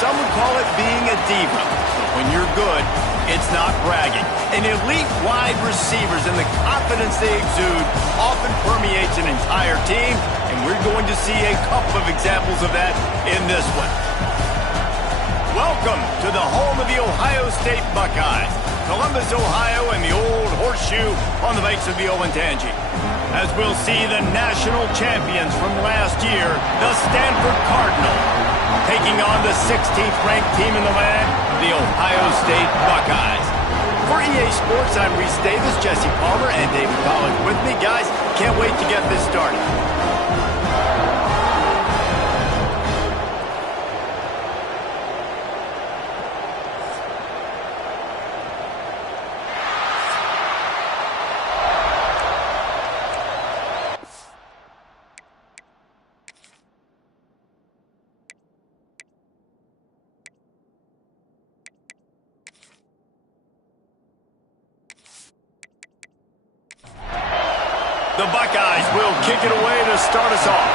some would call it being a diva. But when you're good, it's not bragging. And elite wide receivers and the confidence they exude often permeates an entire team, and we're going to see a couple of examples of that in this one. Welcome to the home of the Ohio State Buckeyes, Columbus, Ohio, and the old horseshoe on the banks of the Olentangy. As we'll see the national champions from last year, the Stanford Cardinals, taking on the 16th ranked team in the land, the Ohio State Buckeyes. For EA Sports, I'm Reese Davis, Jesse Palmer, and David Collins with me. Guys, can't wait to get this started. The Buckeyes will kick it away to start us off.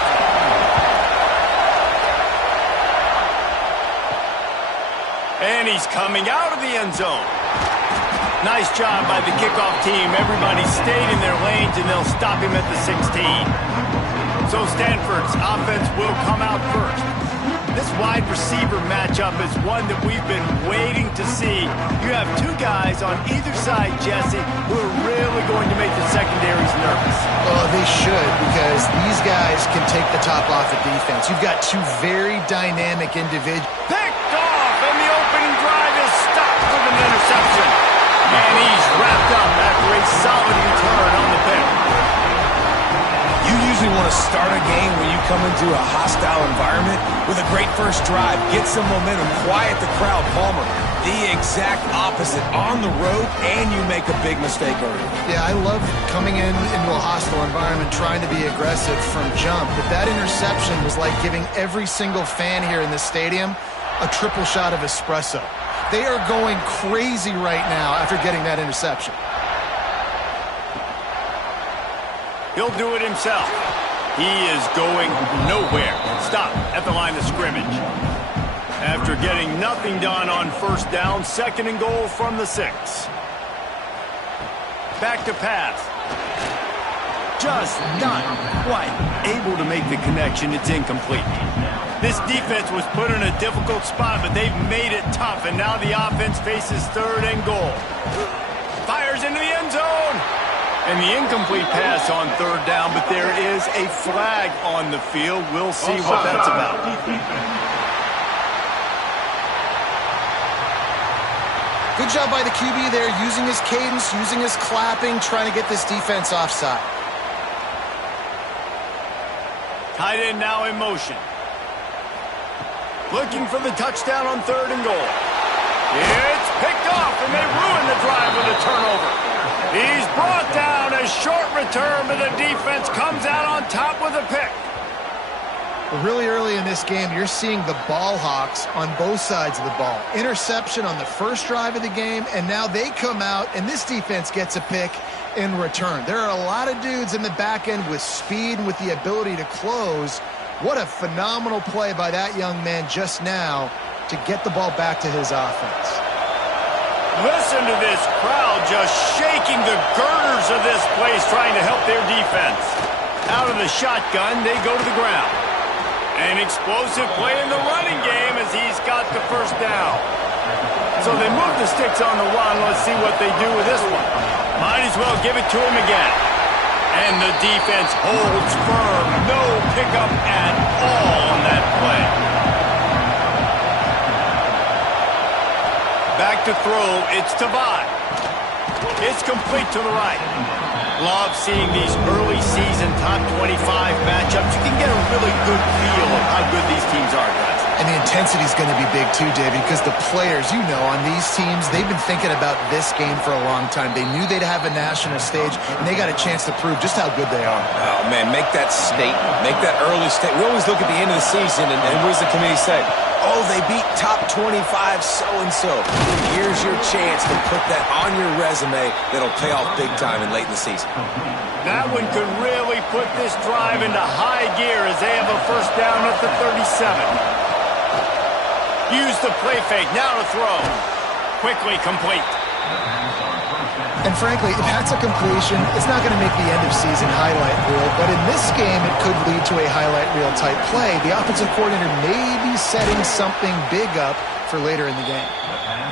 And he's coming out of the end zone. Nice job by the kickoff team. Everybody stayed in their lanes, and they'll stop him at the 16. So Stanford's offense will come out first. This wide receiver matchup is one that we've been waiting to see. You have two guys on either side, Jesse, who are really going to make the secondaries nervous. Oh, they should, because these guys can take the top off of defense. You've got two very dynamic individuals. Picked off, and the opening drive is stopped with an interception. And he's wrapped up after a solid return on the pick. You usually want to start a game when you come into a hostile environment with a great first drive, get some momentum, quiet the crowd. Palmer, the exact opposite. On the road, and you make a big mistake early. Yeah, I love coming into a hostile environment, trying to be aggressive from jump. But that interception was like giving every single fan here in the stadium a triple shot of espresso. They are going crazy right now after getting that interception. He'll do it himself. He is going nowhere. Stop at the line of scrimmage. After getting nothing done on first down, 2nd and goal from the 6. Back to pass. Just not quite able to make the connection. It's incomplete. This defense was put in a difficult spot, but they've made it tough, and now the offense faces 3rd and goal. Fires into the end zone. And the incomplete pass on 3rd down, but there is a flag on the field. We'll see what that's about. Good job by the QB there, using his cadence, using his clapping, trying to get this defense offside. Tight end now in motion. Looking for the touchdown on 3rd and goal. It's picked off, and they ruin the drive with a turnover. He's brought down, a short return, but the defense comes out on top with a pick. Well, really early in this game, you're seeing the ball hawks on both sides of the ball. Interception on the first drive of the game, and now they come out, and this defense gets a pick in return. There are a lot of dudes in the back end with speed and with the ability to close. What a phenomenal play by that young man just now to get the ball back to his offense. Listen to this crowd just shaking the girders of this place, trying to help their defense. Out of the shotgun, they go to the ground. An explosive play in the running game as he's got the first down. So they move the sticks on the one. Let's see what they do with this one. Might as well give it to him again. And the defense holds firm. No pickup at all on that play. Back to throw, it's Tavai. It's complete to the right. Love seeing these early season top 25 matchups. You can get a really good feel of how good these teams are, guys. And the intensity is going to be big too, David, because the players, you know, on these teams, they've been thinking about this game for a long time. They knew they'd have a national stage, and they got a chance to prove just how good they are. Oh, man, make that statement. Make that early statement. We always look at the end of the season, and what does the committee say? Oh, they beat top 25 so-and-so. Here's your chance to put that on your resume that'll pay off big time and late in the season. That one could really put this drive into high gear as they have a first down at the 37. Use the play fake. Now to throw. Quickly complete. And frankly, if that's a completion, it's not going to make the end-of-season highlight reel. But in this game, it could lead to a highlight reel type play. The offensive coordinator may be setting something big up for later in the game.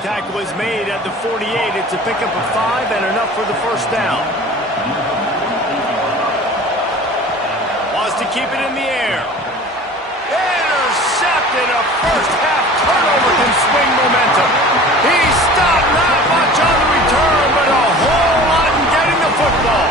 Tackle is made at the 48. It's a pickup of 5 and enough for the first down. Wants to keep it in the air. Intercepted. A first-half turnover can swing momentum. He stopped. Not much on the return, but a whole lot in getting the football.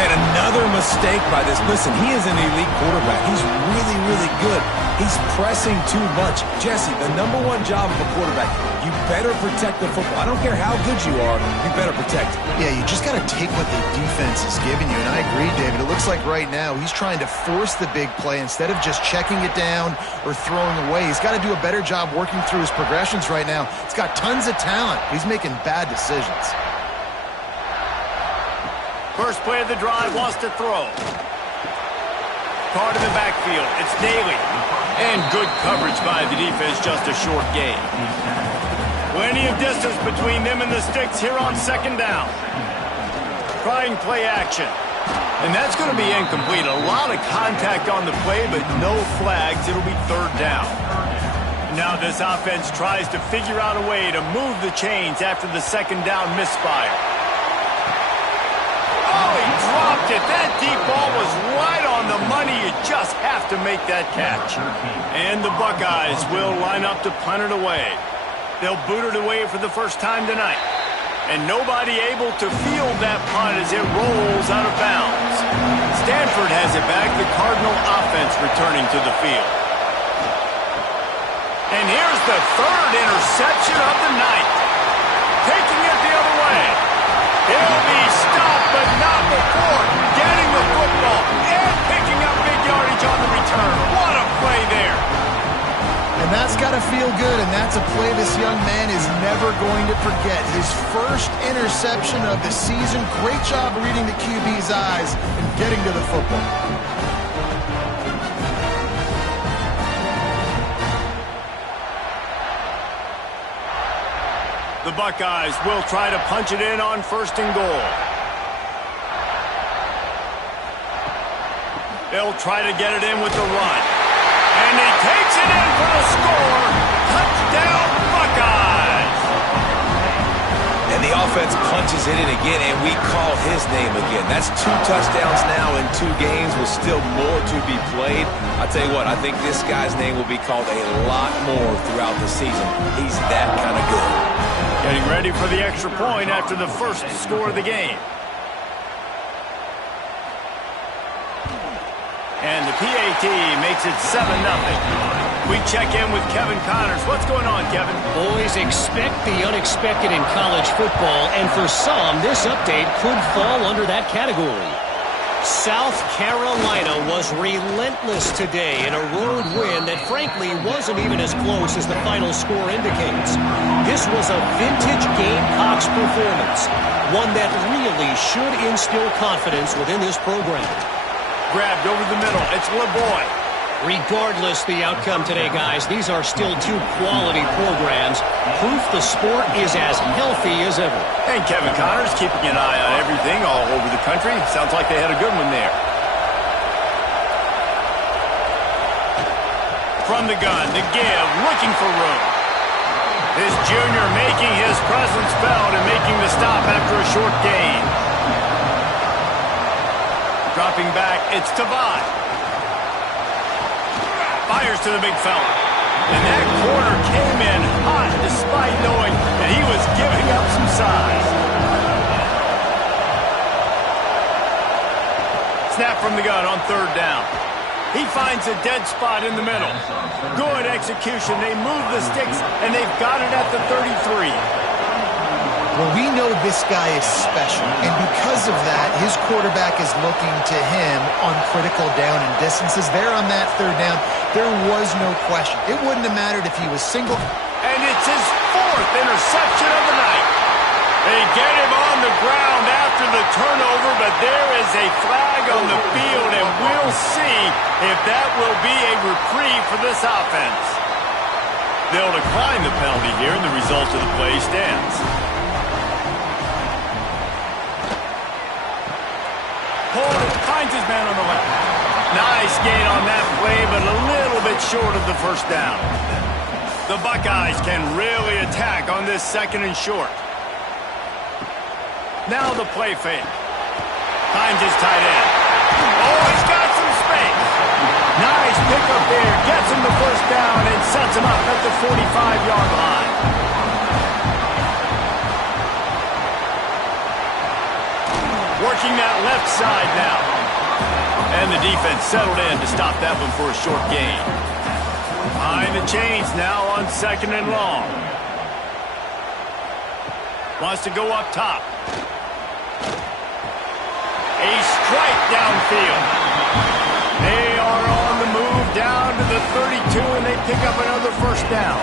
Man, another mistake by this. Listen, he is an elite quarterback. He's really, really good. He's pressing too much. Jesse, the #1 job of a quarterback, you better protect the football. I don't care how good you are, you better protect it. Yeah, you just got to take what the defense is giving you. And I agree, David. It looks like right now he's trying to force the big play instead of just checking it down or throwing away. He's got to do a better job working through his progressions right now. He's got tons of talent. He's making bad decisions. First play of the drive, wants to throw. Card in the backfield. It's Daly. And good coverage by the defense, just a short gain. Plenty of distance between them and the sticks here on second down. Trying play action. And that's going to be incomplete. A lot of contact on the play, but no flags. It'll be third down. Now this offense tries to figure out a way to move the chains after the second down misfire. Oh, he dropped it. That deep ball was right on the money. You just have to make that catch. And the Buckeyes will line up to punt it away. They'll boot it away for the first time tonight. And nobody able to field that punt as it rolls out of bounds. Stanford has it back. The Cardinal offense returning to the field. And here's the third interception of the night. Taking it the other way. He'll be stopped, but not before getting the football and picking up big yardage on the return. What a play there. And that's got to feel good, and that's a play this young man is never going to forget. His first interception of the season. Great job reading the QB's eyes and getting to the football. The Buckeyes will try to punch it in on first and goal. They'll try to get it in with the run. And he takes it in for the score. Touchdown, Buckeyes! And the offense punches it in again, and we call his name again. That's 2 touchdowns now in 2 games with still more to be played. I'll tell you what, I think this guy's name will be called a lot more throughout the season. He's that kind of good. Getting ready for the extra point after the first score of the game. And the PAT makes it 7-0. We check in with Kevin Connors. What's going on, Kevin? Boys, expect the unexpected in college football, and for some, this update could fall under that category. South Carolina was relentless today in a road win that frankly wasn't even as close as the final score indicates. This was a vintage Gamecocks performance, one that really should instill confidence within this program. Grabbed over the middle. It's LeBoy. Regardless the outcome today, guys, these are still 2 quality programs. Proof the sport is as healthy as ever. And Kevin Connors keeping an eye on everything all over the country. Sounds like they had a good one there. From the gun, the give, looking for room. This junior making his presence felt and making the stop after a short gain. Dropping back, it's Tavai. Fires to the big fella. And that corner came in hot despite knowing that he was giving up some size. Snap from the gun on third down. He finds a dead spot in the middle. Good execution. They move the sticks, and they've got it at the 33. Well, we know this guy is special, and because of that, his quarterback is looking to him on critical down and distances. There on that third down, there was no question. It wouldn't have mattered if he was single. And it's his 4th interception of the night. They get him on the ground after the turnover, but there is a flag on the field, and we'll see if that will be a reprieve for this offense. They'll decline the penalty here, and the result of the play stands. Hold, finds his man on the left. Nice gain on that play, but a little bit short of the first down. The Buckeyes can really attack on this second and short. Now the play fake. Finds his tight end. Oh, he's got some space. Nice pickup there. Gets him the first down and sets him up at the 45-yard line. Working that left side now. And the defense settled in to stop that one for a short gain. Behind the chains now on second and long. Wants to go up top. A strike downfield. They are on the move down to the 32, and they pick up another first down.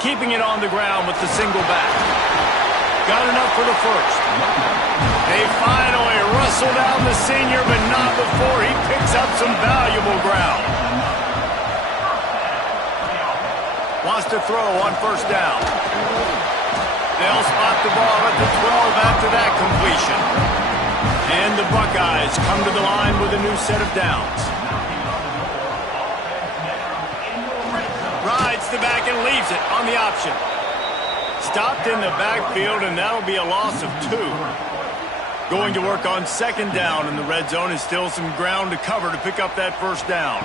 Keeping it on the ground with the single back. Got enough for the first. They finally wrestle down the senior, but not before he picks up some valuable ground. Wants to throw on first down. They'll spot the ball at the 12 after that completion. And the Buckeyes come to the line with a new set of downs. Rides the back and leaves it on the option. Stopped in the backfield, and that'll be a loss of 2. Going to work on second down in the red zone, and still some ground to cover to pick up that first down.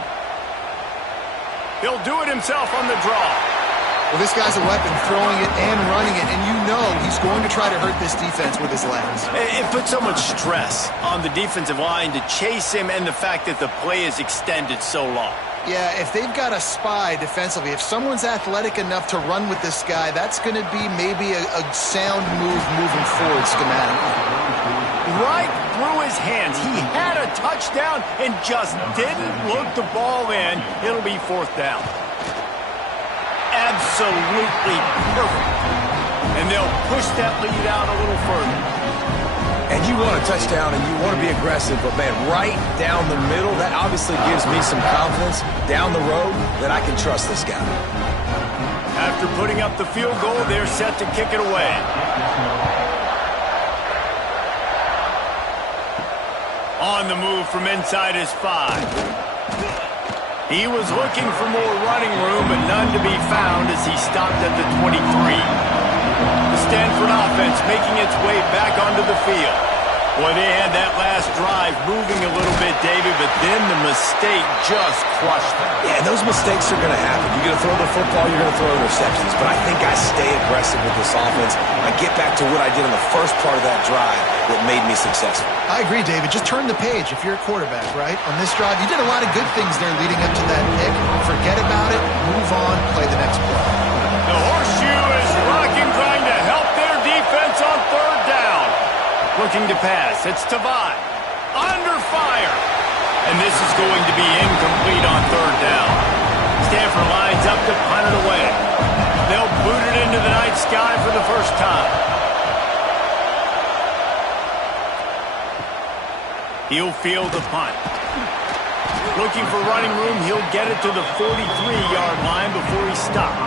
He'll do it himself on the draw. Well, this guy's a weapon, throwing it and running it, and you know he's going to try to hurt this defense with his legs. It puts so much stress on the defensive line to chase him, and the fact that the play is extended so long. Yeah, if they've got a spy defensively, if someone's athletic enough to run with this guy, that's going to be maybe a sound move moving forward schematically. Right through his hands. He had a touchdown and just didn't look the ball in. It'll be fourth down. Absolutely perfect. And they'll push that lead out a little further. And you want a touchdown and you want to be aggressive, but man, right down the middle, that obviously gives me some confidence down the road that I can trust this guy. After putting up the field goal, they're set to kick it away. On the move from inside his 5. He was looking for more running room, but none to be found as he stopped at the 23. The Stanford offense making its way back onto the field. Boy, they had that last drive moving a little bit, David, but then the mistake just crushed them. Yeah, and those mistakes are going to happen. You're going to throw the football, you're going to throw interceptions. But I think I stay aggressive with this offense. I get back to what I did in the first part of that drive that made me successful. I agree, David. Just turn the page if you're a quarterback, right? On this drive, you did a lot of good things there leading up to that pick. Forget about it, move on, play the next play. The horseshoe is rocking, trying to help their defense on third down. Looking to pass. It's Tavai. Under fire. And this is going to be incomplete on third down. Stanford lines up to punt it away. They'll boot it into the night sky for the first time. He'll field the punt. Looking for running room. He'll get it to the 43-yard line before he stopped.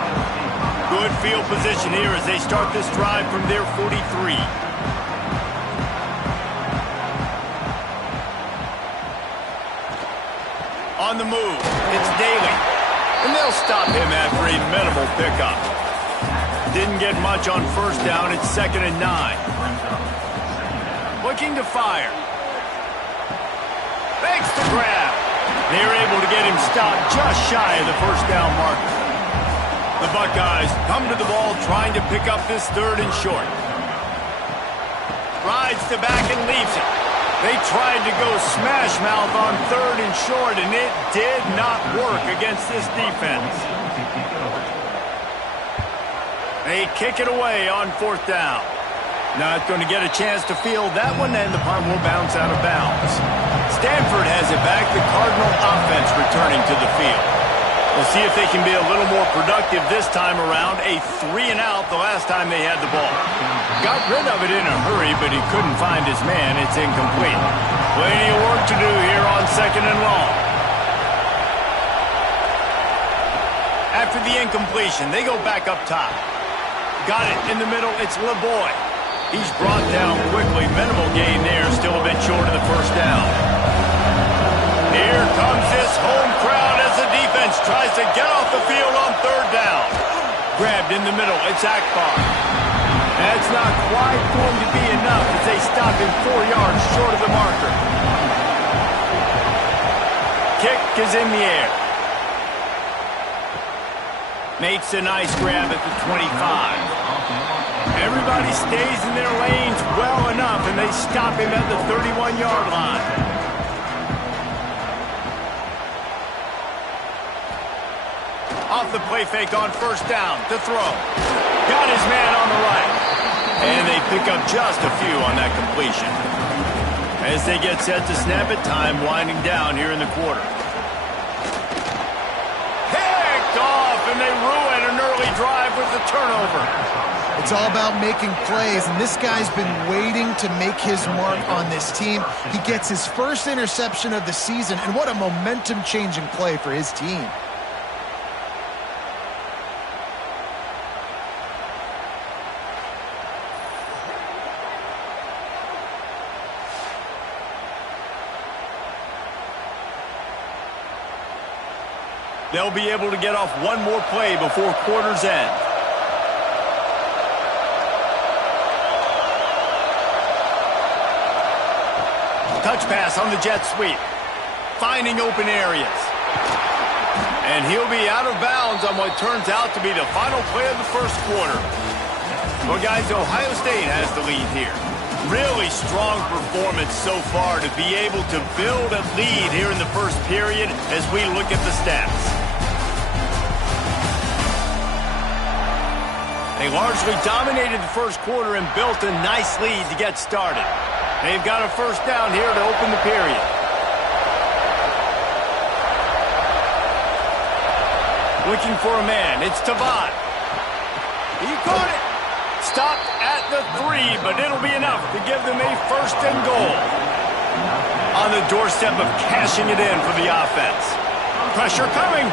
Good field position here as they start this drive from their 43. On the move, it's Daly. And they'll stop him after a minimal pickup. Didn't get much on first down. It's 2nd and 9. Looking to fire. Makes the grab. They're able to get him stopped just shy of the first down marker. The Buckeyes come to the ball trying to pick up this third and short. Rides the back and leaves it. They tried to go smash mouth on third and short, and it did not work against this defense. They kick it away on fourth down. Not going to get a chance to field that one, and the punt will bounce out of bounds. Stanford has it back. The Cardinal offense returning to the field. We'll see if they can be a little more productive this time around. A 3-and-out the last time they had the ball. Got rid of it in a hurry, but he couldn't find his man. It's incomplete. Plenty of work to do here on 2nd and long. After the incompletion, they go back up top. Got it in the middle. It's LeBoy. He's brought down quickly. Minimal gain there. Still a bit short of the first down. Here comes this home crowd as the defense tries to get off the field on third down. Grabbed in the middle. It's Akbar. That's not quite going to be enough as they stop him 4 yards short of the marker. Kick is in the air. Makes a nice grab at the 25. Everybody stays in their lanes well enough, and they stop him at the 31-yard line. Off the play fake on first down to throw. Got his man on the right. And they pick up just a few on that completion. As they get set to snap it, time winding down here in the quarter. Picked off, and they ruin an early drive with the turnover. It's all about making plays, and this guy's been waiting to make his mark on this team. He gets his first interception of the season, and what a momentum-changing play for his team. They'll be able to get off one more play before quarter's end. Touch pass on the jet sweep. Finding open areas. And he'll be out of bounds on what turns out to be the final play of the first quarter. Well, guys, Ohio State has the lead here. Really strong performance so far to be able to build a lead here in the first period as we look at the stats. They largely dominated the first quarter and built a nice lead to get started. They've got a first down here to open the period. Looking for a man. It's Tavad. He caught it. Stopped at the 3, but it'll be enough to give them a first and goal. On the doorstep of cashing it in for the offense. Pressure coming.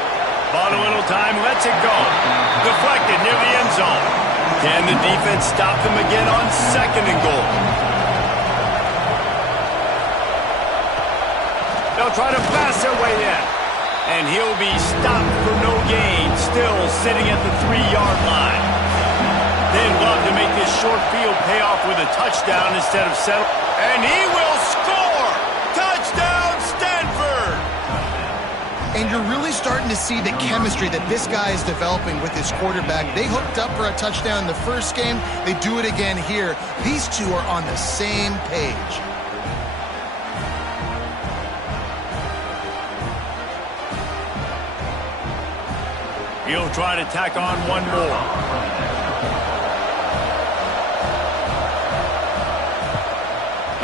Bought a little time, lets it go. Deflected near the end zone. Can the defense stop them again on second and goal? They'll try to pass their way in. And he'll be stopped for no gain, still sitting at the 3-yard line. They'd love to make this short field pay off with a touchdown instead of settle. And he will score! Touchdown, Stanford! And you're really starting to see the chemistry that this guy is developing with his quarterback. They hooked up for a touchdown in the first game. They do it again here. These two are on the same page. He'll try to tack on one more.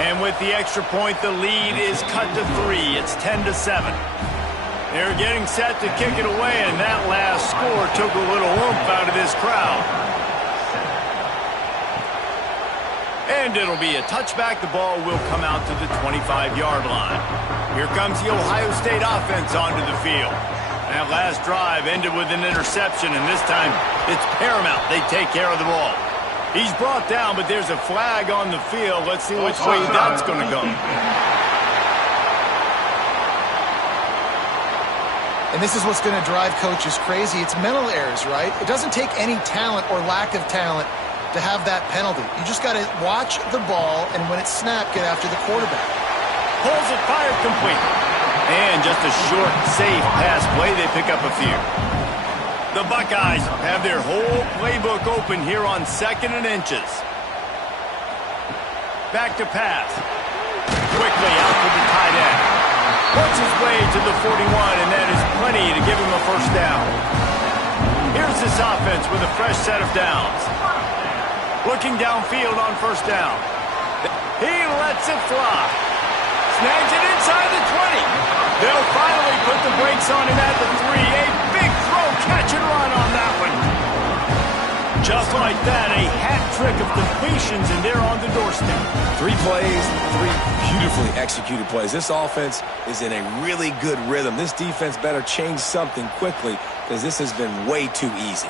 And with the extra point, the lead is cut to 3. It's 10-7. They're getting set to kick it away, and that last score took a little oomph out of this crowd. And it'll be a touchback. The ball will come out to the 25-yard line. Here comes the Ohio State offense onto the field. That last drive ended with an interception, and this time it's paramount they take care of the ball. He's brought down, but there's a flag on the field. Let's see which way that's going to go. And this is what's going to drive coaches crazy. It's mental errors, right? It doesn't take any talent or lack of talent to have that penalty. You just got to watch the ball, and when it's snapped, get after the quarterback. Pulls it, fired, complete. And just a short, safe pass play, they pick up a few. The Buckeyes have their whole playbook open here on 2nd and inches. Back to pass. Quickly out to the tight end. Works his way to the 41, and that is plenty to give him a first down. Here's this offense with a fresh set of downs. Looking downfield on first down. He lets it fly. Snags it inside the 20. They'll finally put the brakes on him at the 3. A big throw, catch and run on that one. Just like that, a hat trick of completions, and they're on the doorstep. 3 plays, 3 beautifully executed plays. This offense is in a really good rhythm. This defense better change something quickly because this has been way too easy.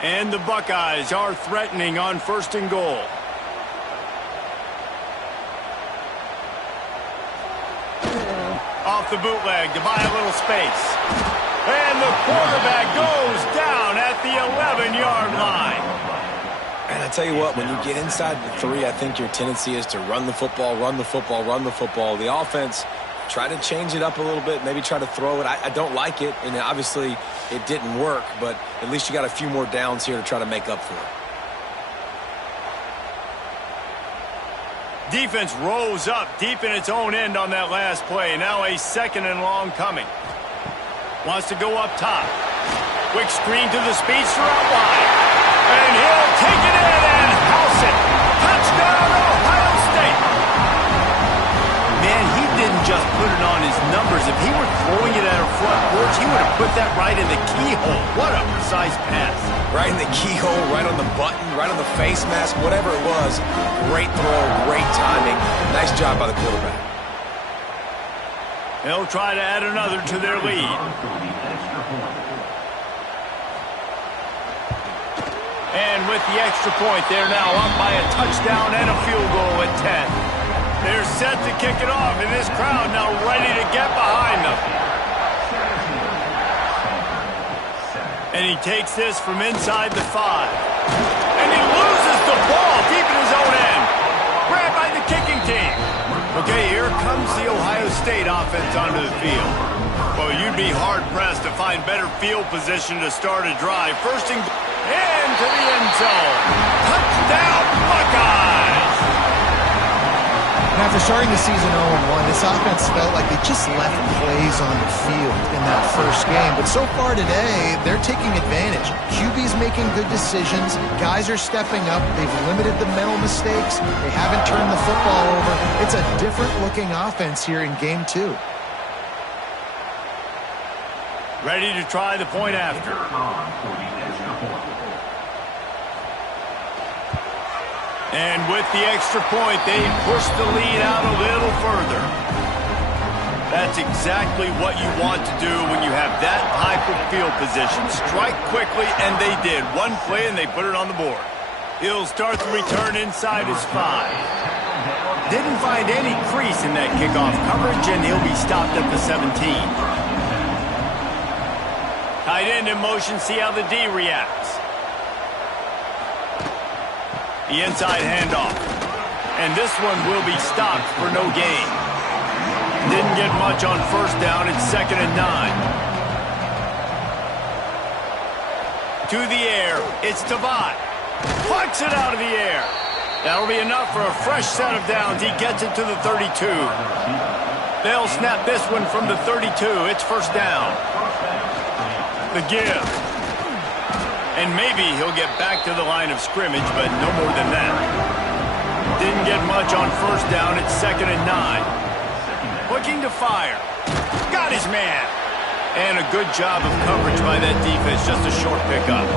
And the Buckeyes are threatening on 1st and goal. Off the bootleg to buy a little space. And the quarterback goes down at the 11-yard line. And I tell you what, when you get inside the 3, I think your tendency is to run the football, run the football, run the football. The offense, try to change it up a little bit, maybe try to throw it. I don't like it, and obviously it didn't work, but at least you got a few more downs here to try to make up for it. Defense rose up deep in its own end on that last play. Now a 2nd and long coming. Wants to go up top. Quick screen to the speedster out wide. And he'll take it in and house it. Touchdown, Ohio State. Man, he didn't just put it on his numbers. If he were throwing it at a front porch, he would have put that right in the keyhole. What a precise pass. Right in the keyhole, right on the button, right on the face mask, whatever it was. Great throw, great timing. Nice job by the quarterback. They'll try to add another to their lead. And with the extra point, they're now up by a touchdown and a field goal at 10. They're set to kick it off, and this crowd now ready to get behind them. And he takes this from inside the 5. And he loses the ball deep in his own end. Grabbed by the kicking team. Okay, here comes the Ohio State offense onto the field. Well, you'd be hard-pressed to find better field position to start a drive. 1st and into the end zone. Touchdown, Buckeyes! And after starting the season 0-1, this offense felt like they just left plays on the field in that first game. But so far today, they're taking advantage. QB's making good decisions. Guys are stepping up. They've limited the mental mistakes. They haven't turned the football over. It's a different-looking offense here in Game 2. Ready to try the point after. And with the extra point, they push the lead out a little further. That's exactly what you want to do when you have that type of field position. Strike quickly, and they did. One play, and they put it on the board. He'll start the return inside his 5. Didn't find any crease in that kickoff coverage, and he'll be stopped at the 17. Tight end in motion, see how the D reacts. The inside handoff. And this one will be stopped for no gain. Didn't get much on 1st down. It's 2nd and 9. To the air. It's Tavai. Plucks it out of the air. That'll be enough for a fresh set of downs. He gets it to the 32. They'll snap this one from the 32. It's 1st down. The give. And maybe he'll get back to the line of scrimmage, but no more than that. Didn't get much on 1st down. It's 2nd and 9. Looking to fire. Got his man. And a good job of coverage by that defense. Just a short pickup.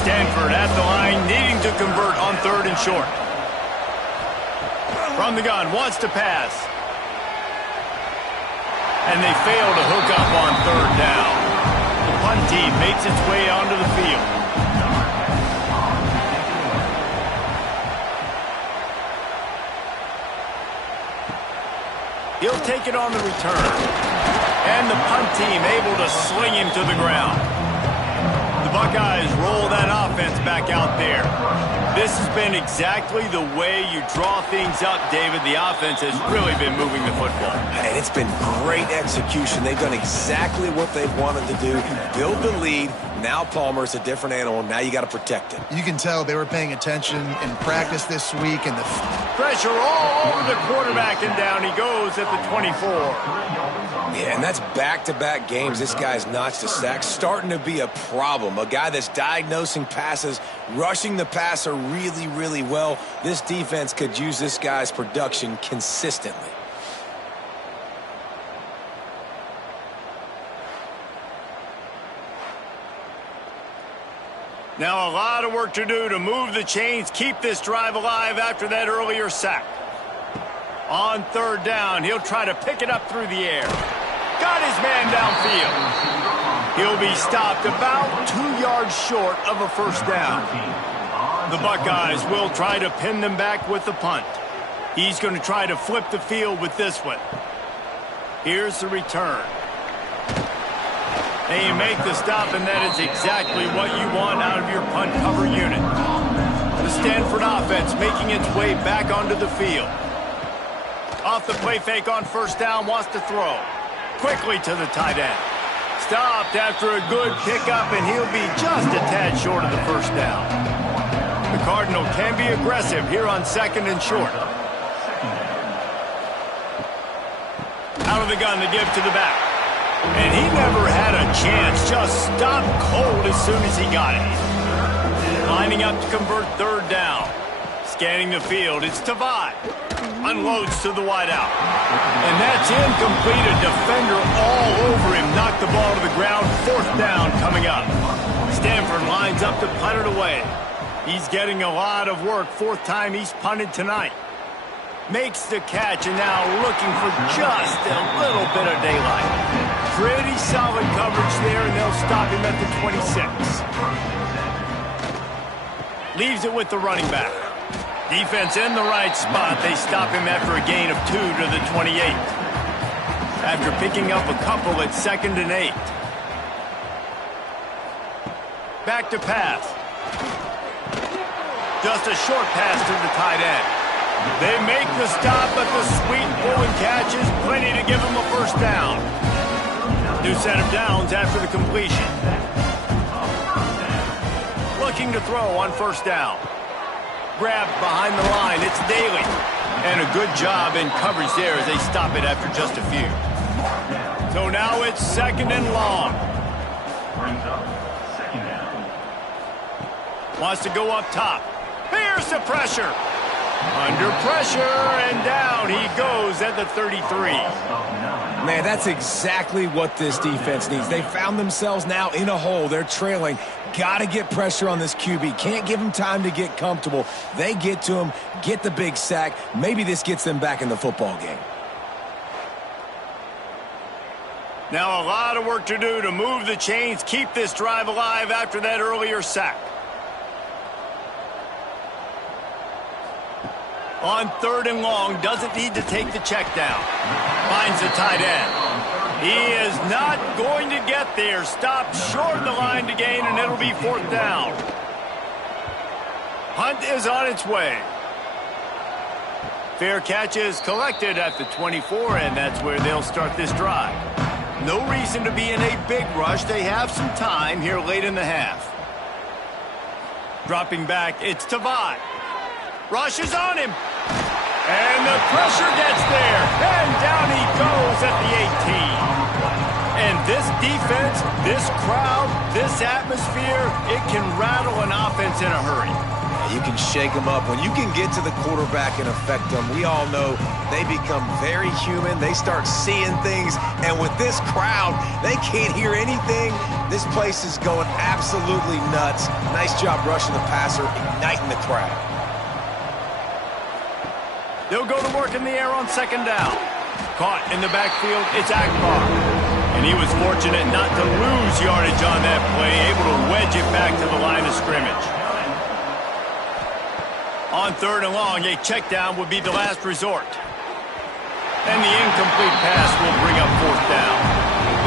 Stanford at the line, needing to convert on 3rd and short. From the gun, wants to pass. And they fail to hook up on 3rd down. The punt team makes its way onto the field. He'll take it on the return. And the punt team able to sling him to the ground. The Buckeyes roll that offense back out there. This has been exactly the way you draw things up, David. The offense has really been moving the football. And it's been great execution. They've done exactly what they've wanted to do. Build the lead. Now Palmer's a different animal. Now you got to protect him. You can tell they were paying attention in practice this week. And the pressure all over the quarterback, and down he goes at the 24. Yeah, and that's back-to-back games. This guy's notched a sack. Starting to be a problem. A guy that's diagnosing passes, rushing the passer really, really well. This defense could use this guy's production consistently. Now a lot of work to do to move the chains, keep this drive alive after that earlier sack. On third down, he'll try to pick it up through the air. Got his man downfield. He'll be stopped about 2 yards short of a first down. The Buckeyes will try to pin them back with the punt. He's going to try to flip the field with this one. Here's the return. They make the stop, and that is exactly what you want out of your punt cover unit. The Stanford offense making its way back onto the field. Off the play fake on first down, wants to throw. Quickly to the tight end. Stopped after a good pickup, and he'll be just a tad short of the first down. The Cardinal can be aggressive here on second and short. Out of the gun, the give to the back. And he never had a chance, just stopped cold as soon as he got it. Lining up to convert third down. Scanning the field, it's Tavai. Unloads to the wideout. And that's incomplete. A defender all over him. Knocked the ball to the ground. Fourth down coming up. Stanford lines up to punt it away. He's getting a lot of work. Fourth time he's punted tonight. Makes the catch, and now looking for just a little bit of daylight. Pretty solid coverage there, and they'll stop him at the 26. Leaves it with the running back. Defense in the right spot. They stop him after a gain of 2 to the 28. After picking up a couple at 2nd and 8. Back to pass. Just a short pass to the tight end. They make the stop, but the sweet pulling catch is plenty to give them a first down. New set of downs after the completion. Looking to throw on first down. Grabbed behind the line. It's Daly. And a good job in coverage there as they stop it after just a few. So now it's 2nd and long. Wants to go up top. Here's the pressure. Under pressure, and down he goes at the 33. Man, that's exactly what this defense needs. They found themselves now in a hole. They're trailing. Got to get pressure on this QB. Can't give him time to get comfortable. They get to him, get the big sack. Maybe this gets them back in the football game. Now a lot of work to do to move the chains, keep this drive alive after that earlier sack. On 3rd and long, doesn't need to take the check down. Finds the tight end. He is not going to get there. Stopped short of the line to gain, and it'll be 4th down. Hunt is on its way. Fair catch is collected at the 24, and that's where they'll start this drive. No reason to be in a big rush. They have some time here late in the half. Dropping back, it's Tavai. Rush is on him. And the pressure gets there. And down he goes at the 18. And this defense, this crowd, this atmosphere, it can rattle an offense in a hurry. You can shake them up. When you can get to the quarterback and affect them, we all know they become very human. They start seeing things. And with this crowd, they can't hear anything. This place is going absolutely nuts. Nice job rushing the passer, igniting the crowd. They'll go to work in the air on 2nd down. Caught in the backfield, it's Akbar. And he was fortunate not to lose yardage on that play, able to wedge it back to the line of scrimmage. On 3rd and long, a check down would be the last resort. And the incomplete pass will bring up 4th down.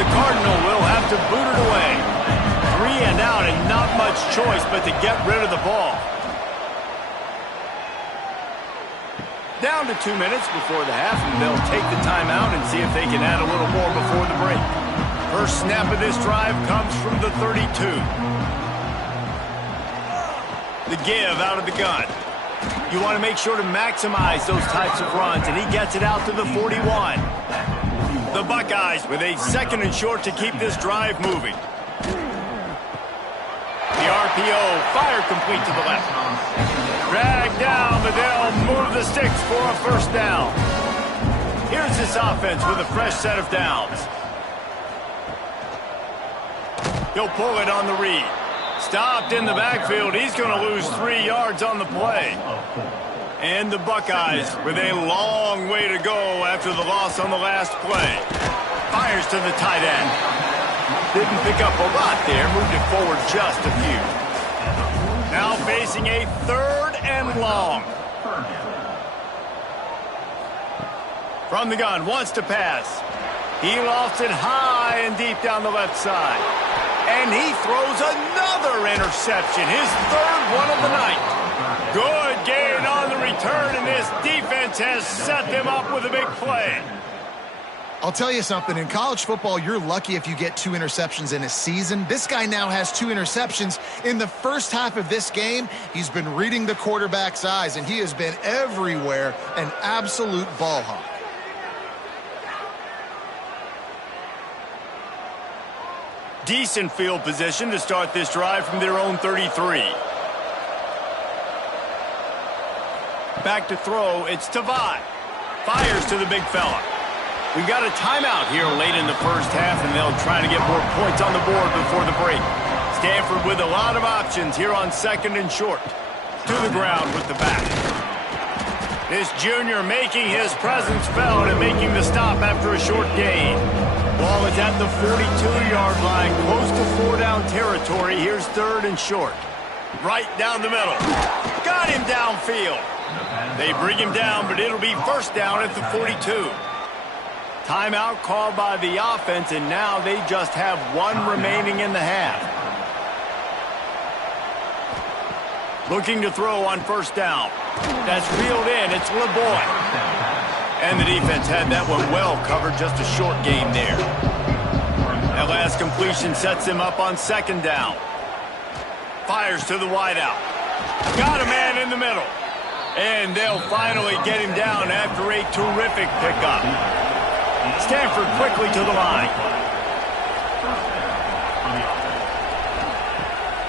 The Cardinal will have to boot it away. 3 and out, and not much choice but to get rid of the ball. Down to 2 minutes before the half, and they'll take the timeout and see if they can add a little more before the break. First snap of this drive comes from the 32. The give out of the gun. You want to make sure to maximize those types of runs, and he gets it out to the 41. The Buckeyes with a 2nd and short to keep this drive moving. The RPO, fire complete to the left. Dragged down, but they'll move the sticks for a first down. Here's this offense with a fresh set of downs. He'll pull it on the read. Stopped in the backfield. He's going to lose 3 yards on the play. And the Buckeyes with a long way to go after the loss on the last play. Fires to the tight end. Didn't pick up a lot there. Moved it forward just a few. Now facing a 3rd and long. From the gun, wants to pass. He lofts it high and deep down the left side. And he throws another interception, his 3rd one of the night. Good gain on the return, and this defense has set them up with a big play. I'll tell you something. In college football, you're lucky if you get 2 interceptions in a season. This guy now has 2 interceptions. In the first half of this game, he's been reading the quarterback's eyes, and he has been everywhere, an absolute ball hawk. Decent field position to start this drive from their own 33. Back to throw, it's Tavai. Fires to the big fella. We've got a timeout here late in the first half, and they'll try to get more points on the board before the break. Stanford with a lot of options here on 2nd and short. To the ground with the back. This junior making his presence felt and making the stop after a short gain. Ball is at the 42-yard line, close to 4-down territory. Here's 3rd and short. Right down the middle. Got him downfield. They bring him down, but it'll be 1st down at the 42. Timeout called by the offense, and now they just have 1 remaining in the half. Looking to throw on 1st down. That's reeled in. It's LeBoy. And the defense had that one well covered, just a short game there. That last completion sets him up on 2nd down. Fires to the wideout. Got a man in the middle. And they'll finally get him down after a terrific pickup. Stanford quickly to the line.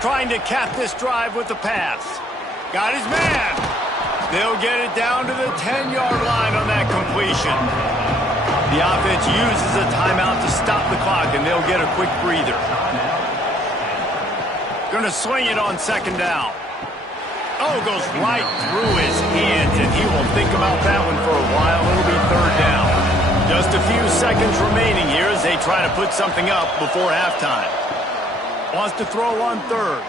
Trying to cap this drive with the pass. Got his man. They'll get it down to the 10-yard line on that completion. The offense uses a timeout to stop the clock, and they'll get a quick breather. Going to swing it on 2nd down. Oh, goes right through his hands, and he will think about that one for a while. It'll be 3rd down. Just a few seconds remaining here as they try to put something up before halftime. Wants to throw on 3rd.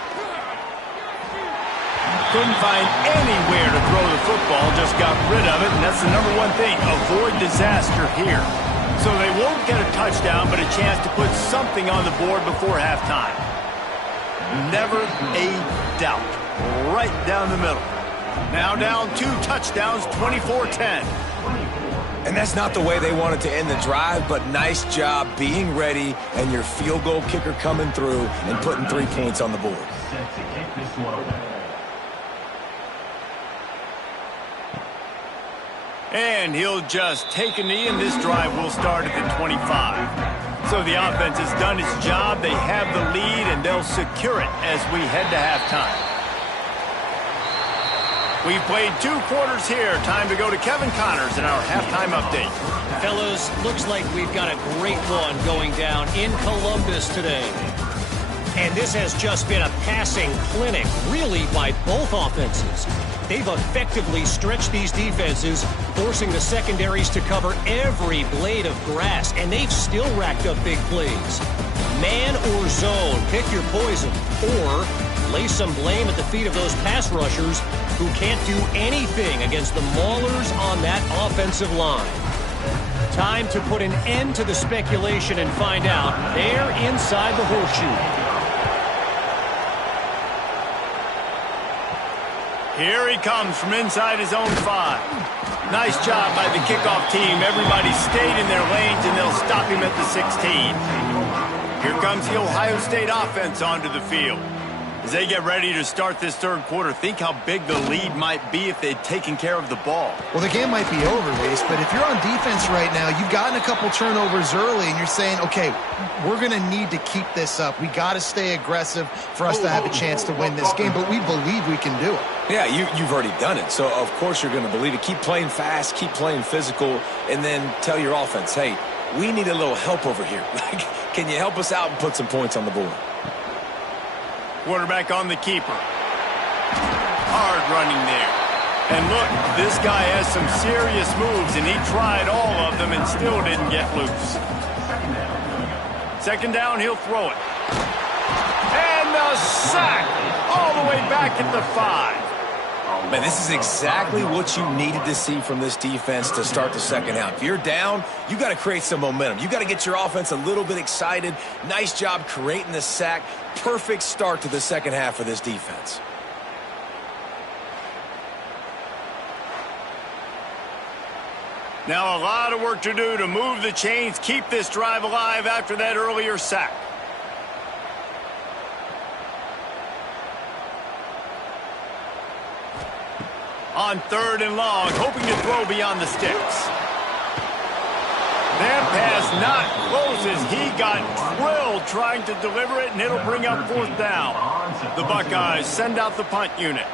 Couldn't find anywhere to throw the football, just got rid of it, and that's the #1 thing. Avoid disaster here. So they won't get a touchdown, but a chance to put something on the board before halftime. Never a doubt. Right down the middle. Now down 2 touchdowns, 24-10. And that's not the way they wanted to end the drive, but nice job being ready and your field goal kicker coming through and putting 3 points on the board. And he'll just take a knee, and this drive will start at the 25. So the offense has done its job. They have the lead, and they'll secure it as we head to halftime. We've played 2 quarters here. Time to go to Kevin Connors in our halftime update. Fellas, looks like we've got a great one going down in Columbus today. And this has just been a passing clinic, really, by both offenses. They've effectively stretched these defenses, forcing the secondaries to cover every blade of grass, and they've still racked up big plays. Man or zone, pick your poison, or lay some blame at the feet of those pass rushers who can't do anything against the maulers on that offensive line. Time to put an end to the speculation and find out. They're inside the horseshoe. Here he comes from inside his own 5. Nice job by the kickoff team. Everybody stayed in their lanes, and they'll stop him at the 16. Here comes the Ohio State offense onto the field. As they get ready to start this 3rd quarter, think how big the lead might be if they'd taken care of the ball. Well, the game might be over, Reese, but if you're on defense right now, you've gotten a couple turnovers early, and you're saying, okay, we're going to need to keep this up. We got to stay aggressive for us to have a chance to win this game, but we believe we can do it. Yeah, you've already done it, so of course you're going to believe it. Keep playing fast, keep playing physical, and then tell your offense, hey, we need a little help over here. Can you help us out and put some points on the board? Quarterback on the keeper. Hard running there. And look, this guy has some serious moves, and he tried all of them and still didn't get loose. Second down, he'll throw it. And the sack all the way back at the 5. Man, this is exactly what you needed to see from this defense to start the second half. If you're down, you got to create some momentum. You got to get your offense a little bit excited. Nice job creating the sack. Perfect start to the second half for this defense. Now a lot of work to do to move the chains, keep this drive alive after that earlier sack. On third and long, hoping to throw beyond the sticks. That pass not close as he got drilled trying to deliver it, and it'll bring up fourth down. The Buckeyes send out the punt unit.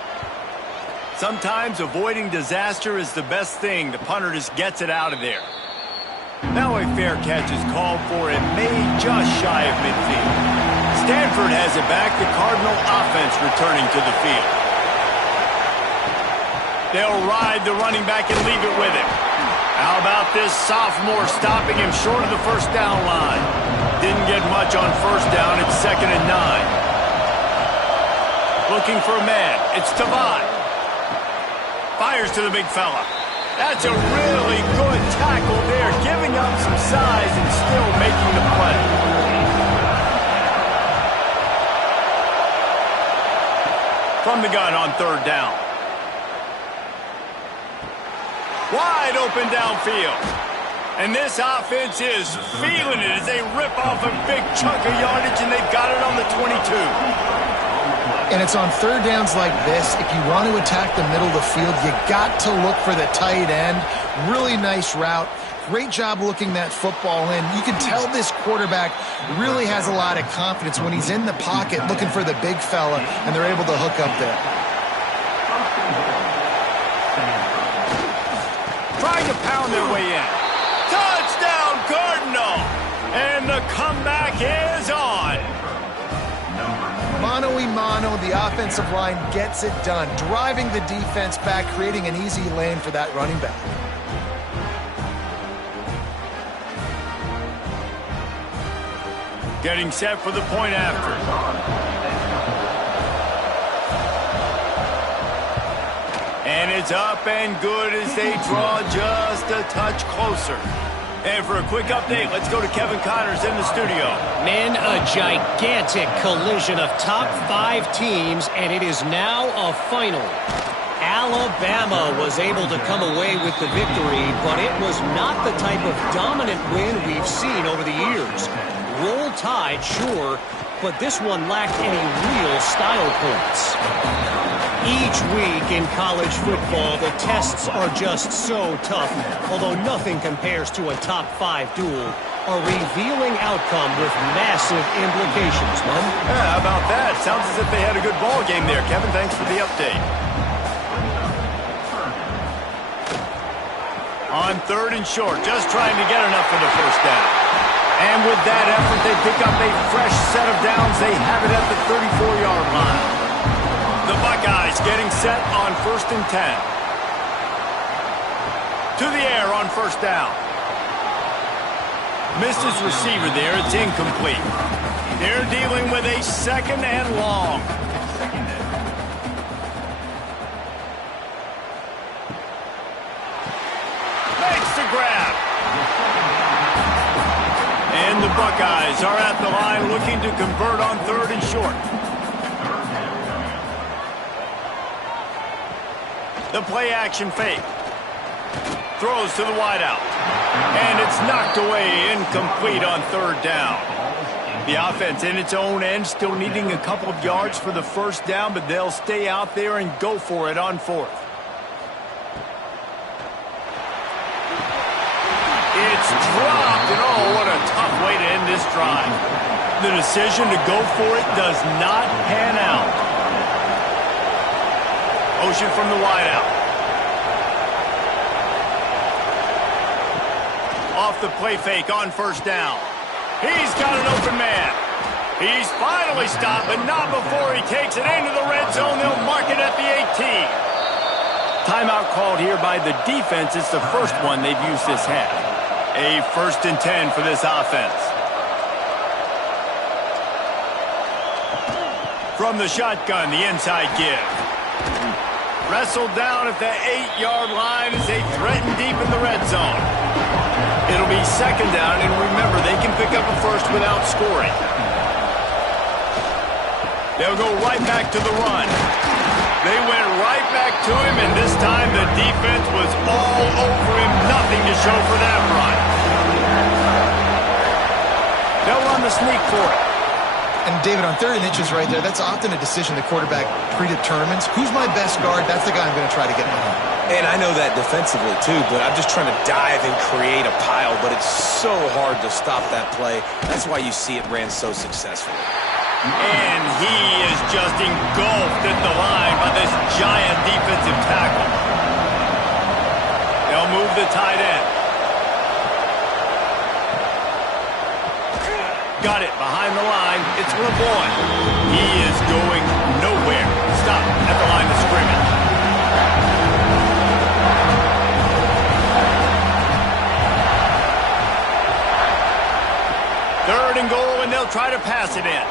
Sometimes avoiding disaster is the best thing. The punter just gets it out of there. Now a fair catch is called for and made just shy of midfield. Stanford has it back. The Cardinal offense returning to the field. They'll ride the running back and leave it with him. How about this sophomore stopping him short of the first down line? Didn't get much on first down. It's 2nd and 9. Looking for a man. It's Tavai. Fires to the big fella. That's a really good tackle there, giving up some size and still making the play. From the gun on third down. Wide open downfield. And this offense is feeling it as they rip off a big chunk of yardage, and they've got it on the 22. And it's on third downs like this, if you want to attack the middle of the field, you got to look for the tight end. Really nice route. Great job looking that football in. You can tell this quarterback really has a lot of confidence when he's in the pocket looking for the big fella, and they're able to hook up there. Trying to pound their way in. Touchdown, Cardinal! And the comeback is on. Mano-a-mano, the offensive line gets it done, driving the defense back, creating an easy lane for that running back. Getting set for the point after. And it's up and good as they draw just a touch closer. And for a quick update, let's go to Kevin Connors in the studio. Men, a gigantic collision of top 5 teams, and it is now a final. Alabama was able to come away with the victory, but it was not the type of dominant win we've seen over the years. Roll Tide, sure, but this one lacked any real style points. Each week in college football, the tests are just so tough, although nothing compares to a top 5 duel. A revealing outcome with massive implications, man. Yeah, how about that? Sounds as if they had a good ball game there. Kevin, thanks for the update. On third and short, just trying to get enough for the first down. And with that effort, they pick up a fresh set of downs. They have it at the 34-yard line. The Buckeyes getting set on 1st and 10. To the air on first down. Missed his receiver there. It's incomplete. They're dealing with a 2nd and long. Makes the grab. And the Buckeyes are at the line looking to convert on third and short. The play action fake. Throws to the wideout. And it's knocked away, incomplete on third down. The offense in its own end, still needing a couple of yards for the first down, but they'll stay out there and go for it on fourth. It's dropped, and oh, what a tough way to end this drive. The decision to go for it does not pan out. Motion from the wideout. Off the play fake on first down. He's got an open man. He's finally stopped, but not before he takes it into the red zone. They'll mark it at the 18. Timeout called here by the defense. It's the first one they've used this half. A 1st and 10 for this offense. From the shotgun, the inside give. Wrestled down at the 8-yard line as they threaten deep in the red zone. It'll be 2nd down, and remember, they can pick up a first without scoring. They'll go right back to the run. They went right back to him, and this time the defense was all over him. Nothing to show for that run. They'll run the sneak for it. And David, on 3rd and inches right there, that's often a decision the quarterback predetermines. Who's my best guard? That's the guy I'm going to try to get behind. And I know that defensively, too, but I'm just trying to dive and create a pile, but it's so hard to stop that play. That's why you see it ran so successfully. And he is just engulfed at the line by this giant defensive tackle. They'll move the tight end. Got it behind the line. It's LeBron. He is going nowhere. Stop at the line of scrimmage. 3rd and goal, and they'll try to pass it in.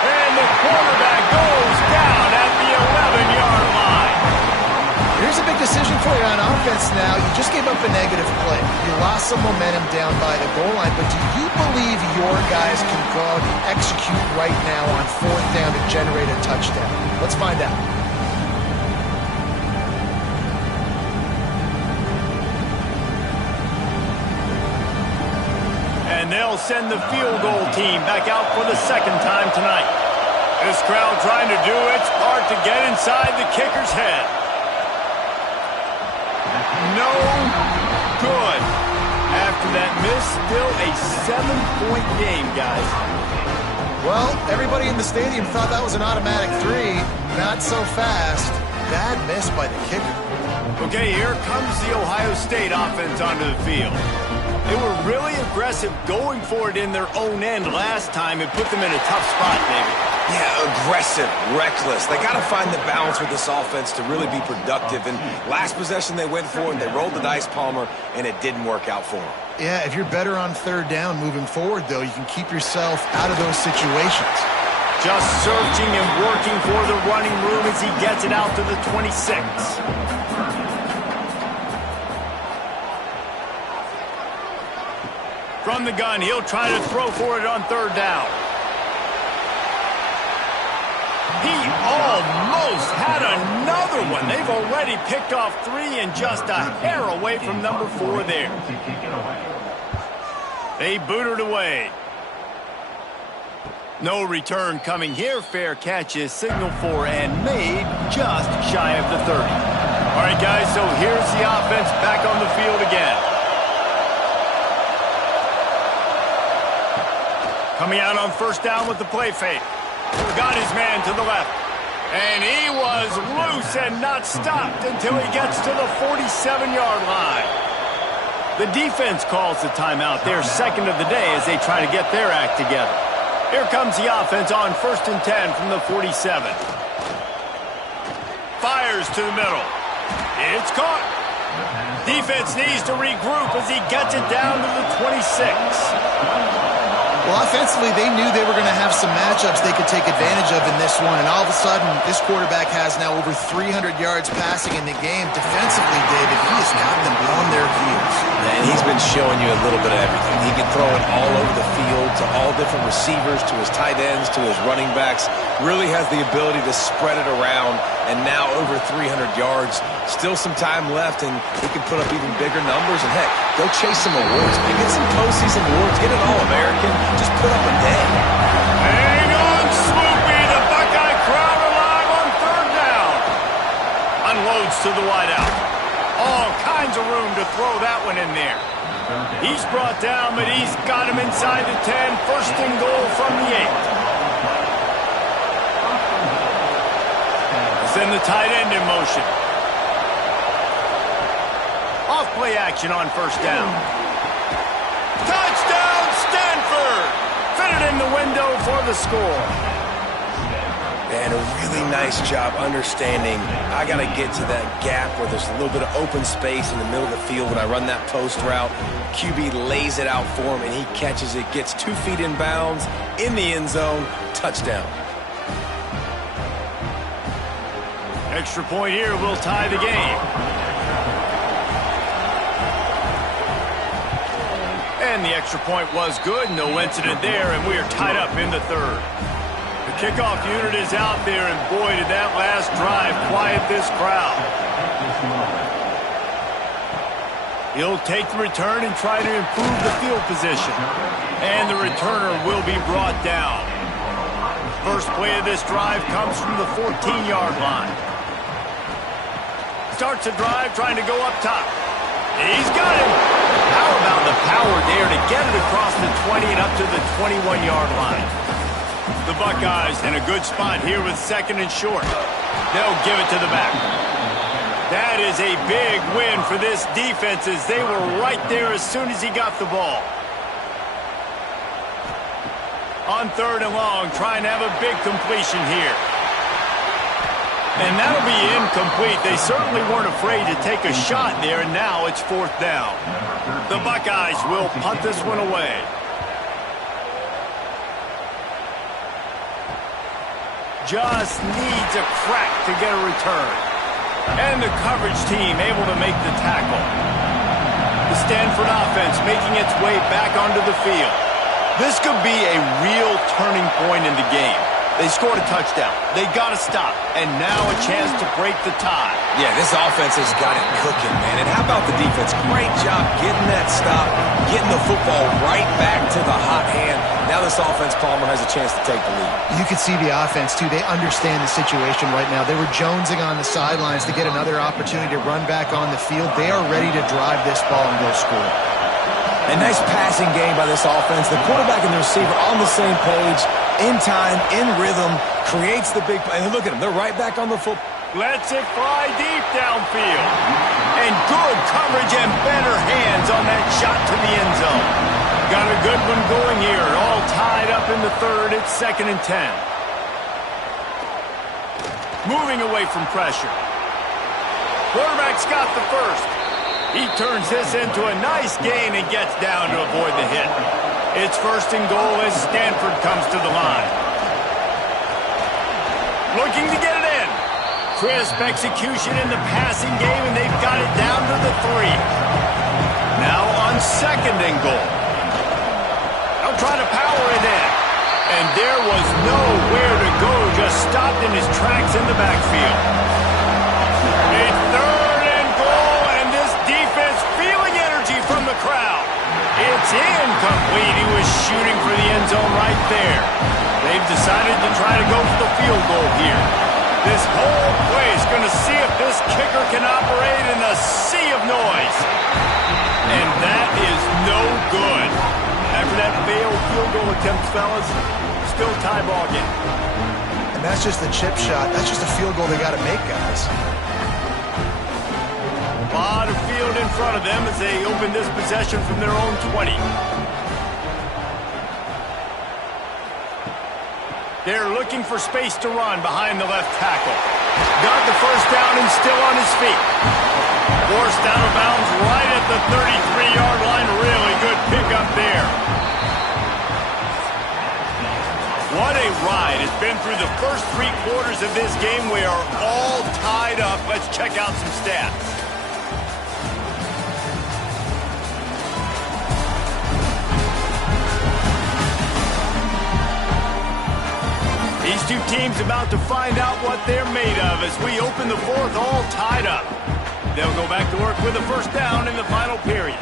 And the quarterback goes down at the 11-yard line. Here's a big decision for you on offense now. You just gave up a negative play. You lost some momentum down by the goal line, but do you believe your guys can go out and execute right now on 4th down to generate a touchdown? Let's find out. And they'll send the field goal team back out for the 2nd time tonight. This crowd trying to do its part to get inside the kicker's head. No good. After that miss, still a 7-point game, guys. Well, everybody in the stadium thought that was an automatic 3. Not so fast. Bad miss by the kicker. Okay, here comes the Ohio State offense onto the field. They were really aggressive going for it in their own end last time. It put them in a tough spot, David. Yeah, aggressive, reckless. They got to find the balance with this offense to really be productive. And last possession they went for, and they rolled the dice, Palmer, and it didn't work out for them. Yeah, if you're better on 3rd down moving forward, though, you can keep yourself out of those situations. Just searching and working for the running room as he gets it out to the 26. From the gun, he'll try to throw for it on 3rd down. He almost had another one. They've already picked off 3 and just a hair away from number 4 there. They boot it away. No return coming here. Fair catch is signaled for and made just shy of the 30. All right, guys, so here's the offense back on the field again. Coming out on 1st down with the play fake. Got his man to the left. And he was loose and not stopped until he gets to the 47-yard line. The defense calls the timeout. They're 2nd of the day as they try to get their act together. Here comes the offense on 1st and 10 from the 47. Fires to the middle. It's caught. Defense needs to regroup as he gets it down to the 26. Well, offensively, they knew they were going to have some matchups they could take advantage of in this one, and all of a sudden, this quarterback has now over 300 yards passing in the game. Defensively, David, he has got them on their heels. And he's been showing you a little bit of everything. He can throw it all over the field to all different receivers, to his tight ends, to his running backs. Really has the ability to spread it around, and now over 300 yards. Still some time left, and he can put up even bigger numbers. And, heck, go chase some awards, man. Get some postseason awards. Get an All-American. Just put up a day. Hang on, Swoopy. The Buckeye crowd alive on 3rd down. Unloads to the wideout. All kinds of room to throw that one in there. He's brought down, but he's got him inside the 10. 1st and goal from the 8. Send the tight end in motion. Off play action on 1st down. Touchdown, Stanford! fitted in the window for the score. And a really nice job understanding I got to get to that gap where there's a little bit of open space in the middle of the field when I run that post route. QB lays it out for him, and he catches it, gets 2 feet in bounds, in the end zone, touchdown. Extra point here will tie the game. And the extra point was good. No incident there, and we are tied up in the third. The kickoff unit is out there, and boy, did that last drive quiet this crowd. He'll take the return and try to improve the field position. And the returner will be brought down. First play of this drive comes from the 14-yard line. Starts a drive trying to go up top. He's got him. How about the power there to get it across the 20 and up to the 21-yard line? The Buckeyes in a good spot here with second and short. They'll give it to the back. That is a big win for this defense as they were right there as soon as he got the ball. On third and long, trying to have a big completion here. And that'll be incomplete. They certainly weren't afraid to take a shot there, and now it's fourth down. The Buckeyes will punt this one away. Just needs a crack to get a return. And the coverage team able to make the tackle. The Stanford offense making its way back onto the field. This could be a real turning point in the game. They scored a touchdown. They got to stop. And now a chance to break the tie. Yeah, this offense has got it cooking, man. And how about the defense? Great job getting that stop, getting the football right back to the hot hand. Now this offense, Palmer, has a chance to take the lead. You can see the offense, too. They understand the situation right now. They were jonesing on the sidelines to get another opportunity to run back on the field. They are ready to drive this ball and go score. A nice passing game by this offense. The quarterback and the receiver on the same page, in time, in rhythm, creates the big play. And look at them. They're right back on the football. Lets it fly deep downfield. And good coverage and better hands on that shot to the end zone. Got a good one going here. All tied up in the third. It's 2nd and 10. Moving away from pressure. Quarterback's got the first. He turns this into a nice gain and gets down to avoid the hit. It's 1st and goal as Stanford comes to the line. Looking to get it in. Crisp execution in the passing game, and they've got it down to the 3. Now on 2nd and goal. They'll try to power it in. And there was nowhere to go, just stopped in his tracks in the backfield. It's 3rd and goal, and this defense feeling energy from the crowd. It's incomplete. He was shooting for the end zone right there. They've decided to try to go for the field goal here. This whole play is going to see if this kicker can operate in a sea of noise. And that is no good. After that failed field goal attempt, fellas, still tie ball game. And that's just the chip shot. That's just a field goal they got to make, guys. A lot of field in front of them as they open this possession from their own 20. They're looking for space to run behind the left tackle. Got the first down and still on his feet. Forced out of bounds right at the 33-yard line. Really good pickup there. What a ride. It's been through the first 3 quarters of this game. We are all tied up. Let's check out some stats. These two teams about to find out what they're made of as we open the fourth, all tied up. They'll go back to work with a first down in the final period.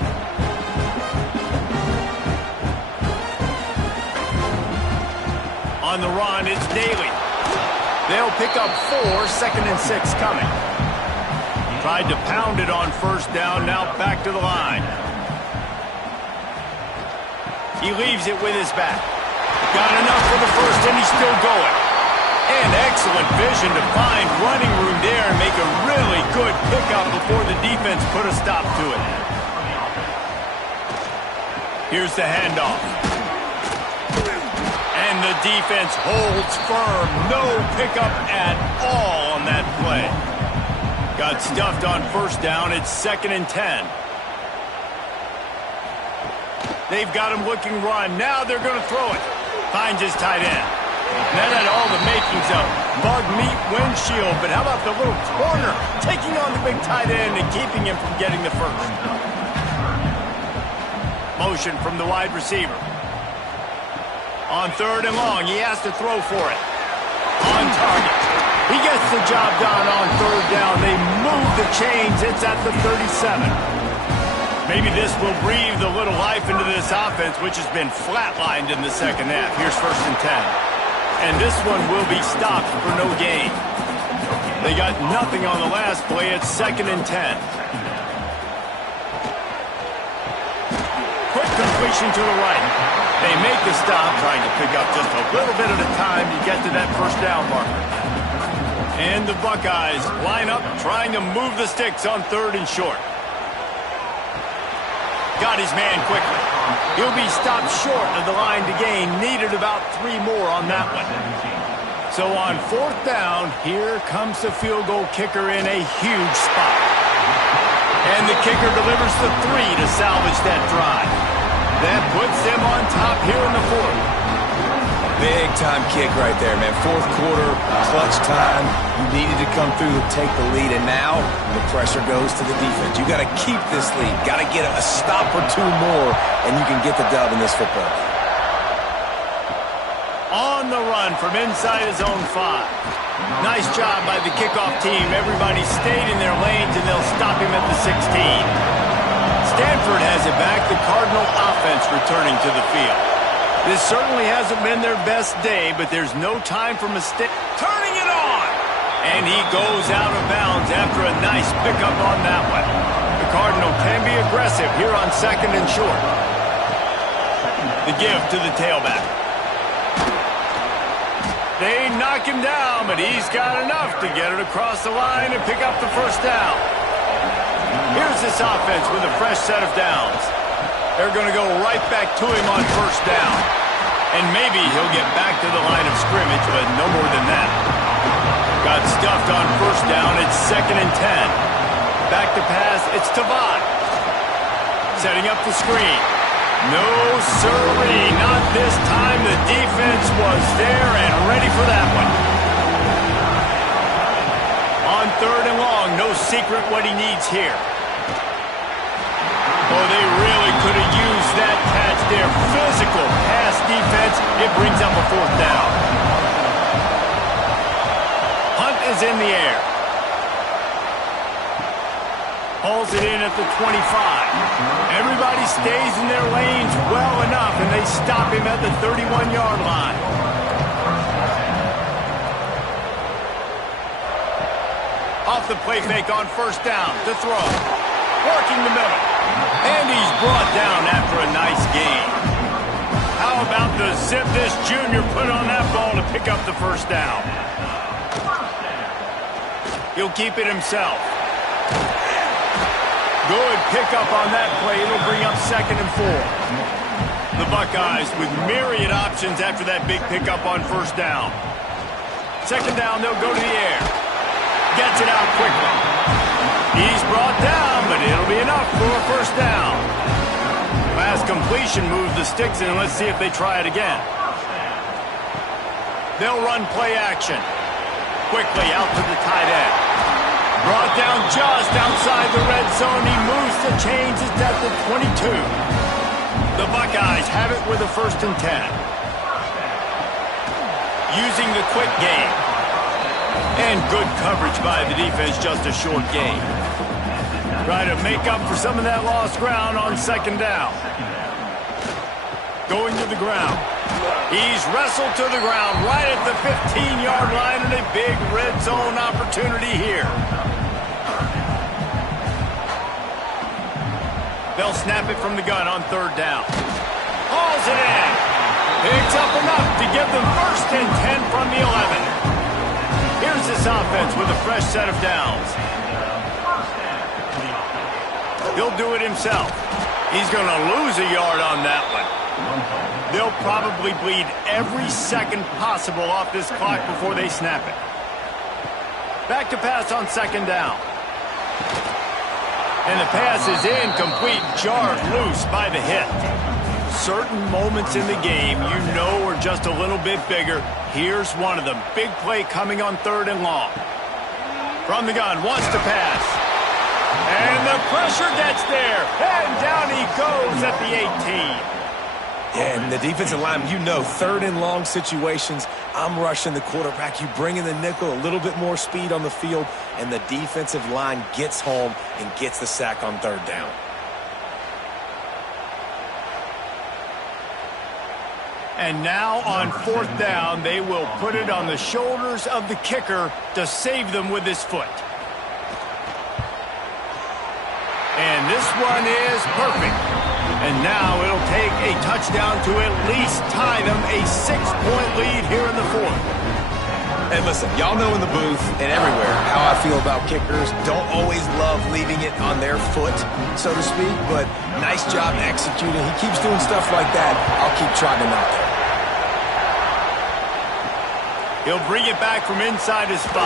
On the run, it's Daly. They'll pick up 4, 2nd and 6 coming. Tried to pound it on first down, now back to the line. He leaves it with his back. Got enough for the first, and he's still going. And excellent vision to find running room there and make a really good pickup before the defense put a stop to it. Here's the handoff. the defense holds firm. No pickup at all on that play. Got stuffed on first down. It's 2nd and 10. They've got him looking run. Now they're going to throw it. Finds his tight end. That had all the makings of bug meat windshield, but how about the little corner taking on the big tight end and keeping him from getting the first? Motion from the wide receiver. On 3rd and long, he has to throw for it. On target. He gets the job done on 3rd down. They move the chains. It's at the 37. Maybe this will breathe a little life into this offense, which has been flatlined in the second half. Here's 1st and 10. And this one will be stopped for no gain. They got nothing on the last play. It's 2nd and 10. Quick completion to the right. They make the stop, trying to pick up just a little bit at a time to get to that first down marker. And the Buckeyes line up, trying to move the sticks on 3rd and short. Got his man quickly. He'll be stopped short of the line to gain. Needed about 3 more on that one. So on 4th down, here comes the field goal kicker in a huge spot. And the kicker delivers the 3 to salvage that drive. That puts them on top here in the 4th. Big time kick right there, man. 4th quarter, clutch time. You needed to come through to take the lead, and now the pressure goes to the defense. You got to keep this lead. Got to get a stop or 2 more, and you can get the dub in this football game. On the run from inside his own 5. Nice job by the kickoff team. Everybody stayed in their lanes, and they'll stop him at the 16. Stanford has it back. The Cardinal offense returning to the field. This certainly hasn't been their best day, but there's no time for mistake. Turning it on! And he goes out of bounds after a nice pickup on that one. The Cardinal can be aggressive here on 2nd and short. The give to the tailback. They knock him down, but he's got enough to get it across the line and pick up the first down. Here's this offense with a fresh set of downs. They're going to go right back to him on first down. And maybe he'll get back to the line of scrimmage, but no more than that. Got stuffed on first down. It's 2nd and 10. Back to pass. It's Tavai. Setting up the screen. No, sirree. Not this time. The defense was there and ready for that one. On 3rd and long, no secret what he needs here. Oh, they really could have used that catch there. Physical pass defense. It brings up a 4th down. Hunt is in the air. Hauls it in at the 25. Everybody stays in their lanes well enough, and they stop him at the 31-yard line. Off the play fake on first down. To throw. Working the middle. And he's brought down after a nice gain. How about the zip this junior put on that ball to pick up the first down? He'll keep it himself. Good pickup on that play. It'll bring up 2nd and 4. The Buckeyes with myriad options after that big pickup on first down. 2nd down, they'll go to the air. Gets it out quickly. He's brought down, but it'll be enough for a first down. Pass completion moves the sticks in. Let's see if they try it again. They'll run play action. Quickly out to the tight end. Brought down just outside the red zone. He moves the chains. It's at the 22. The Buckeyes have it with a 1st and 10. Using the quick game. And good coverage by the defense, just a short gain. Try to make up for some of that lost ground on 2nd down. Going to the ground. He's wrestled to the ground right at the 15-yard line, and a big red zone opportunity here. They'll snap it from the gun on 3rd down. Hauls it in. Picks up enough to give them 1st and 10 from the 11. Here's this offense with a fresh set of downs. He'll do it himself. He's going to lose a yard on that one. They'll probably bleed every second possible off this clock before they snap it. Back to pass on second down. And the pass is incomplete, jarred loose by the hit. Certain moments in the game you know are just a little bit bigger. Here's one of them. Big play coming on 3rd and long. From the gun, wants to pass. And the pressure gets there. And down he goes at the 18. And the defensive line, you know, 3rd and long situations, I'm rushing the quarterback. You bring in the nickel, a little bit more speed on the field, and the defensive line gets home and gets the sack on 3rd down. And now on 4th down, they will put it on the shoulders of the kicker to save them with his foot. And this one is perfect. And now it'll take a touchdown to at least tie them a 6-point lead here in the 4th. And listen, y'all know in the booth and everywhere how I feel about kickers. Don't always love leaving it on their foot, so to speak, but nice job executing. He keeps doing stuff like that. I'll keep trying him out there. He'll bring it back from inside his 5.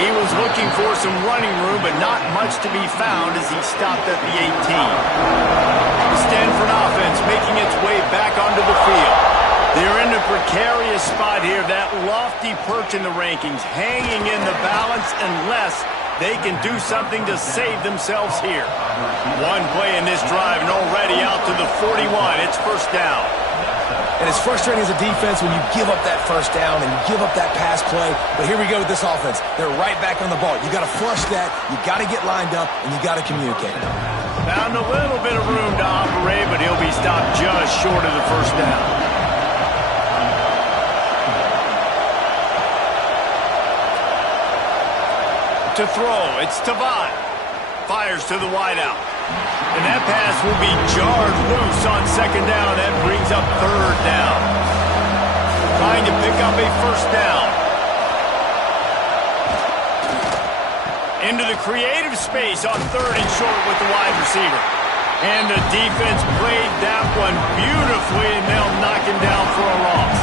He was looking for some running room, but not much to be found as he stopped at the 18. The Stanford offense making its way back onto the field. They're in a precarious spot here, that lofty perch in the rankings, hanging in the balance unless they can do something to save themselves here. One play in this drive and already out to the 41. It's 1st down. And it's frustrating as a defense when you give up that 1st down and you give up that pass play. But here we go with this offense. They're right back on the ball. You got to flush that. You got to get lined up, and you got to communicate. Found a little bit of room to operate, but he'll be stopped just short of the 1st down. To throw, it's Tavai. Fires to the wideout. And that pass will be jarred loose on 2nd down. That brings up 3rd down. Trying to pick up a 1st down. Into the creative space on 3rd and short with the wide receiver. And the defense played that one beautifully, and they'll knock him down for a loss.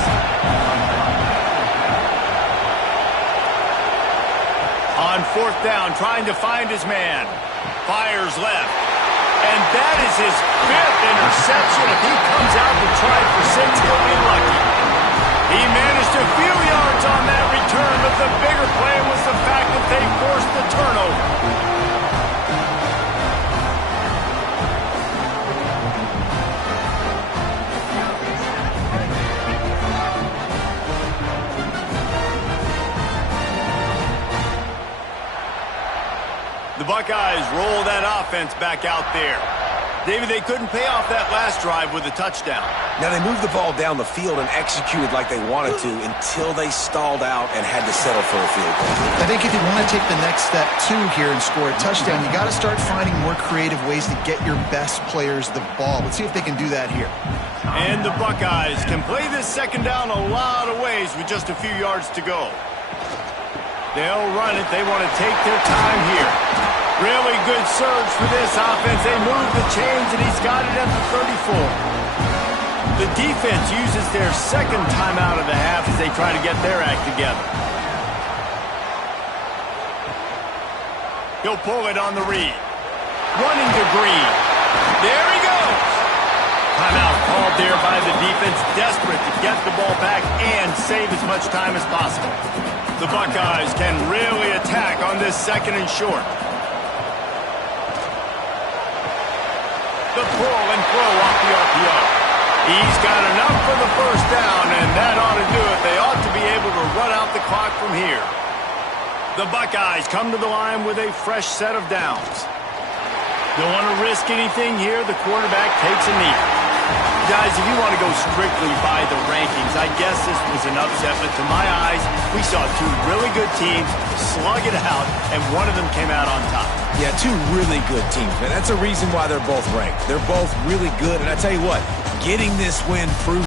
On 4th down, trying to find his man. Fires left. And that is his 5th interception. If he comes out to try for 6, he'll be lucky. He managed a few yards on that return, but the bigger play was the fact that they forced the turnover. The Buckeyes roll that offense back out there. David, they couldn't pay off that last drive with a touchdown. Now, they moved the ball down the field and executed like they wanted to until they stalled out and had to settle for a field goal. I think if you want to take the next step, too, here and score a touchdown, you got to start finding more creative ways to get your best players the ball. Let's see if they can do that here. And the Buckeyes can play this 2nd down a lot of ways with just a few yards to go. They'll run it. They want to take their time here. Really good surge for this offense. They move the chains, and he's got it at the 34. The defense uses their 2nd timeout of the half as they try to get their act together. He'll pull it on the read. Running to Green. There he goes. Timeout called there by the defense, desperate to get the ball back and save as much time as possible. The Buckeyes can really attack on this 2nd and short. The pull and throw off the RPO. He's got enough for the 1st down, and that ought to do it. They ought to be able to run out the clock from here. The Buckeyes come to the line with a fresh set of downs. Don't want to risk anything here. The quarterback takes a knee. Guys, if you want to go strictly by the rankings, I guess this was an upset, but to my eyes, we saw 2 really good teams slug it out, and one of them came out on top. Yeah, 2 really good teams, man. That's a reason why they're both ranked. They're both really good, and I tell you what, getting this win proves